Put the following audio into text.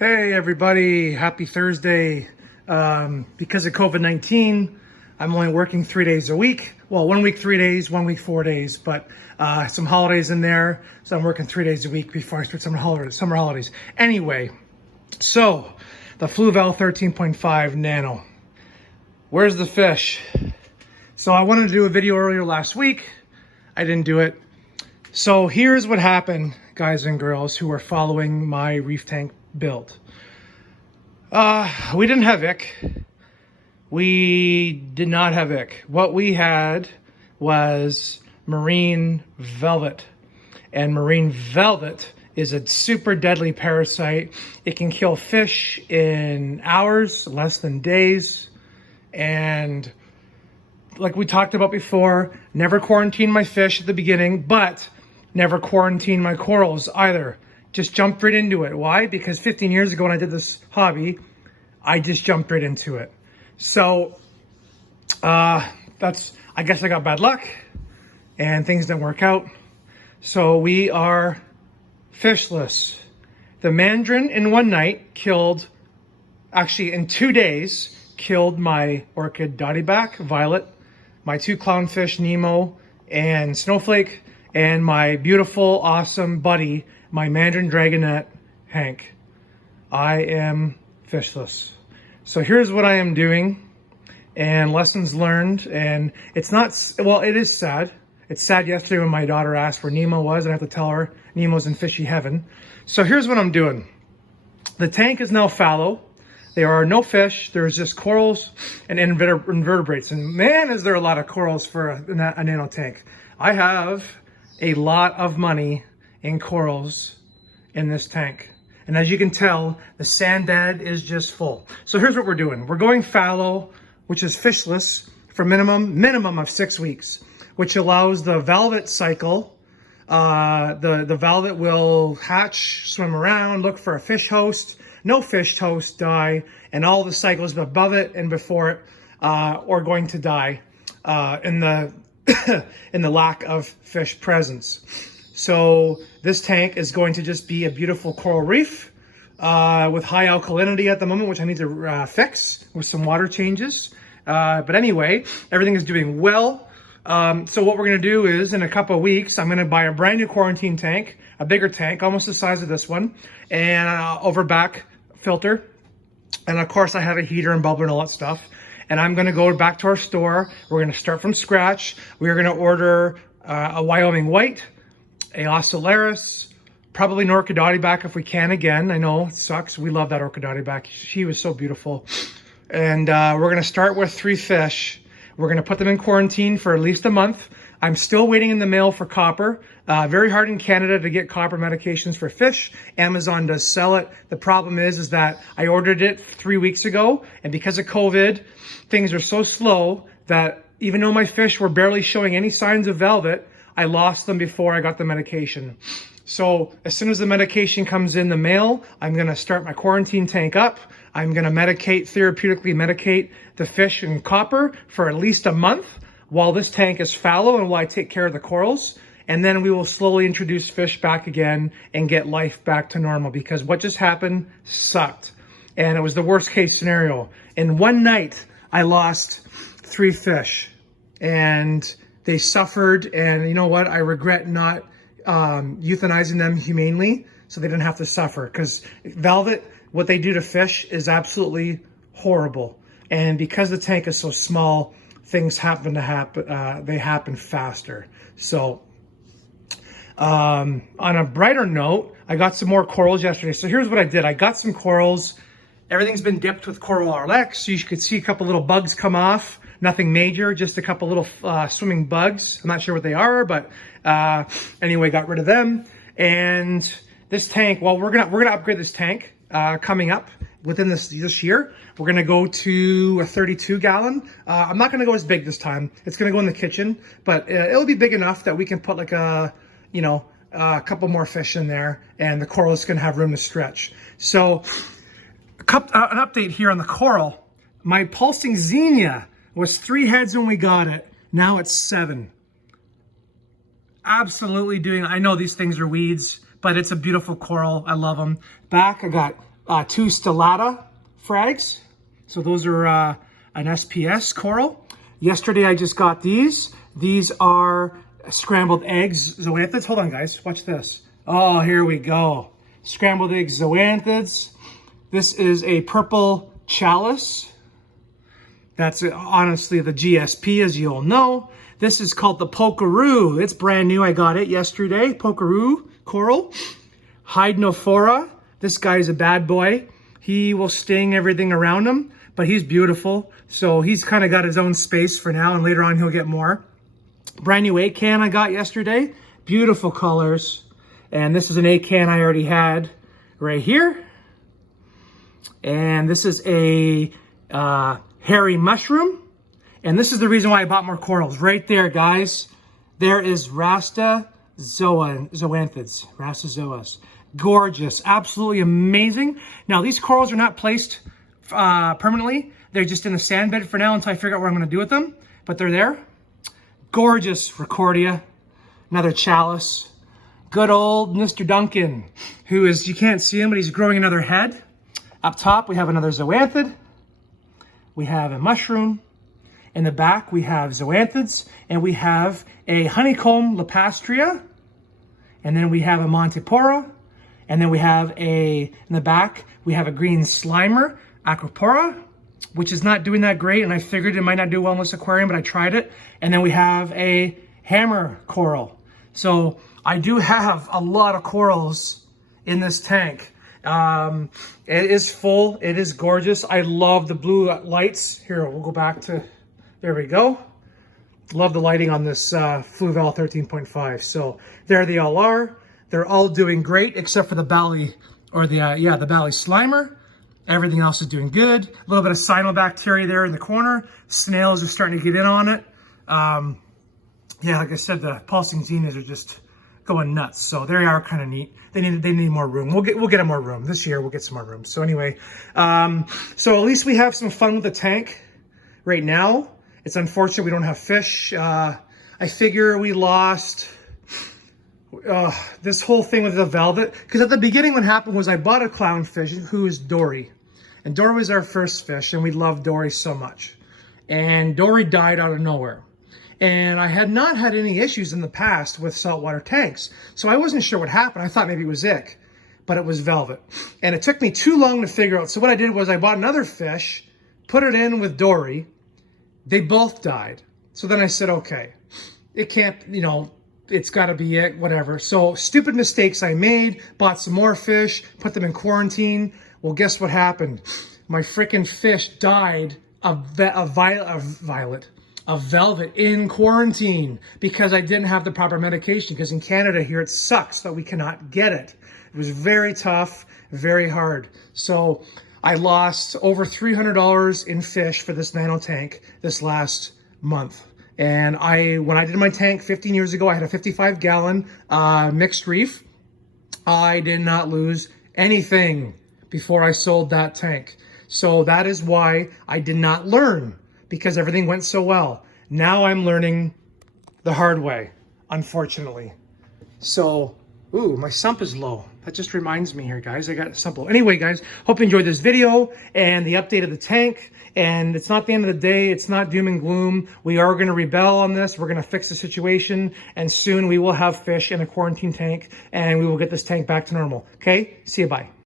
Hey everybody, happy Thursday. Because of COVID-19, I'm only working 3 days a week. Well, 1 week, 3 days, 1 week, 4 days, but some holidays in there. So I'm working 3 days a week before I start summer holidays. Anyway, so the Fluval 13.5 Nano. Where's the fish? So I wanted to do a video earlier last week. I didn't do it. So here's what happened, guys and girls who are following my reef tank build. We didn't have ick. We did not have ick. What we had was marine velvet. And marine velvet is a super deadly parasite. It can kill fish in hours, less than days. And like we talked about before, never quarantine my fish at the beginning, but never quarantine my corals either. Just jumped right into it. Why? Because 15 years ago when I did this hobby, I just jumped right into it. So I guess I got bad luck and things didn't work out. So we are fishless. The mandarin in one night actually in 2 days, killed my orchid dottyback, Violet, my two clownfish, Nemo and Snowflake, and my beautiful, awesome buddy, my mandarin dragonet, Hank. I am fishless. So here's what I am doing and lessons learned. And it's not, well, it is sad. It's sad yesterday when my daughter asked where Nemo was, and I have to tell her Nemo's in fishy heaven. So here's what I'm doing. The tank is now fallow. There are no fish. There's just corals and invertebrates. And man, is there a lot of corals for a nano tank. I have a lot of money in corals in this tank. And as you can tell, the sand bed is just full. So here's what we're doing. We're going fallow, which is fishless, for minimum of 6 weeks, which allows the velvet cycle. The velvet will hatch, swim around, look for a fish host. No fish host die, and all the cycles above it and before it are going to die in the in the lack of fish presence. So this tank is going to just be a beautiful coral reef with high alkalinity at the moment, which I need to fix with some water changes. But anyway, everything is doing well. So what we're going to do is in a couple of weeks, I'm going to buy a brand new quarantine tank, a bigger tank, almost the size of this one, and overback filter. And of course I have a heater and bubbler and all that stuff. And I'm going to go back to our store. We're going to start from scratch. We're going to order a Wyoming white, a Ocellaris, probably an orchid dottyback if we can again. I know it sucks. We love that orchid dottyback. She was so beautiful. And we're going to start with 3 fish. We're going to put them in quarantine for at least a month. I'm still waiting in the mail for copper. Very hard in Canada to get copper medications for fish. Amazon does sell it. The problem is that I ordered it 3 weeks ago, and because of COVID, things are so slow that even though my fish were barely showing any signs of velvet, I lost them before I got the medication. So as soon as the medication comes in the mail, I'm going to start my quarantine tank up. I'm going to therapeutically medicate the fish in copper for at least a month while this tank is fallow and while I take care of the corals. And then we will slowly introduce fish back again and get life back to normal, because what just happened sucked. And it was the worst case scenario. In one night, I lost 3 fish and they suffered. And you know what? I regret not euthanizing them humanely so they didn't have to suffer, because velvet, what they do to fish is absolutely horrible. And because the tank is so small, things they happen faster. So on a brighter note, I got some more corals yesterday. So here's what I did. I got some corals. Everything's been dipped with Coral RX. So you could see a couple little bugs come off. Nothing major, just a couple little swimming bugs. I'm not sure what they are, but anyway, got rid of them. And this tank, well, we're gonna upgrade this tank coming up within this year. We're gonna go to a 32 gallon. I'm not gonna go as big this time. It's gonna go in the kitchen, but it'll be big enough that we can put like a couple more fish in there, and the coral is gonna have room to stretch. So an update here on the coral. My pulsing Xenia was 3 heads when we got it. Now it's 7. Absolutely I know these things are weeds, but it's a beautiful coral. I love them. Back, I got 2 stellata frags. So those are an SPS coral. Yesterday I just got these. These are scrambled eggs zoanthids. Hold on guys, watch this. Oh, here we go. Scrambled eggs zoanthids. This is a purple chalice. That's honestly the GSP, as you all know. This is called the Pokeroo. It's brand new. I got it yesterday. Pokeroo coral. Hydnophora. This guy's a bad boy. He will sting everything around him, but he's beautiful. So he's kind of got his own space for now, and later on he'll get more. Brand new 8 can I got yesterday. Beautiful colors. And this is an 8 can I already had right here. And this is a hairy mushroom. And this is the reason why I bought more corals. Right there, guys. There is zoanthids. Rastazoas. Gorgeous. Absolutely amazing. Now, these corals are not placed permanently. They're just in the sand bed for now until I figure out what I'm going to do with them. But they're there. Gorgeous Recordia. Another chalice. Good old Mr. Duncan, who is, you can't see him, but he's growing another head. Up top, we have another zoanthid. We have a mushroom. In the back, we have zoanthids. And we have a honeycomb Lepastria. And then we have a Montipora. And then we have in the back, we have a green Slimer, Acropora, which is not doing that great. And I figured it might not do well in this aquarium, but I tried it. And then we have a hammer coral. So I do have a lot of corals in this tank. It is full. It is gorgeous. I love the blue lights. Here, we'll go back to, there we go. Love the lighting on this Fluval 13.5. So there they all are. They're all doing great except for the Bali, or the Bali Slimer. Everything else is doing good. A little bit of cyanobacteria there in the corner. Snails are starting to get in on it. Yeah, like I said, the pulsing zinnias are just going nuts. So they are kind of neat. They need more room. We'll get them more room this year. We'll get some more room. So anyway, so at least we have some fun with the tank right now. It's unfortunate we don't have fish. I figure we lost this whole thing with the velvet, because at the beginning what happened was I bought a clownfish who is Dory, and Dory was our first fish, and we loved Dory so much, and Dory died out of nowhere. And I had not had any issues in the past with saltwater tanks, so I wasn't sure what happened. I thought maybe it was ick, but it was velvet. And it took me too long to figure out. So what I did was I bought another fish, put it in with Dory. They both died. So then I said, okay, it can't, you know, it's got to be it, whatever. So stupid mistakes I made, bought some more fish, put them in quarantine. Well, guess what happened? My freaking fish died of velvet in quarantine because I didn't have the proper medication, because in Canada here it sucks that we cannot get it. It was very tough, very hard. So I lost over $300 in fish for this nano tank this last month. And when I did my tank 15 years ago, I had a 55-gallon mixed reef. I did not lose anything before I sold that tank. So that is why I did not learn, because everything went so well. Now I'm learning the hard way, unfortunately. So, ooh, my sump is low. That just reminds me here, guys. I got a sump low. Anyway, guys, hope you enjoyed this video and the update of the tank. And it's not the end of the day. It's not doom and gloom. We are going to rebel on this. We're going to fix the situation. And soon we will have fish in a quarantine tank, and we will get this tank back to normal. Okay? See you. Bye.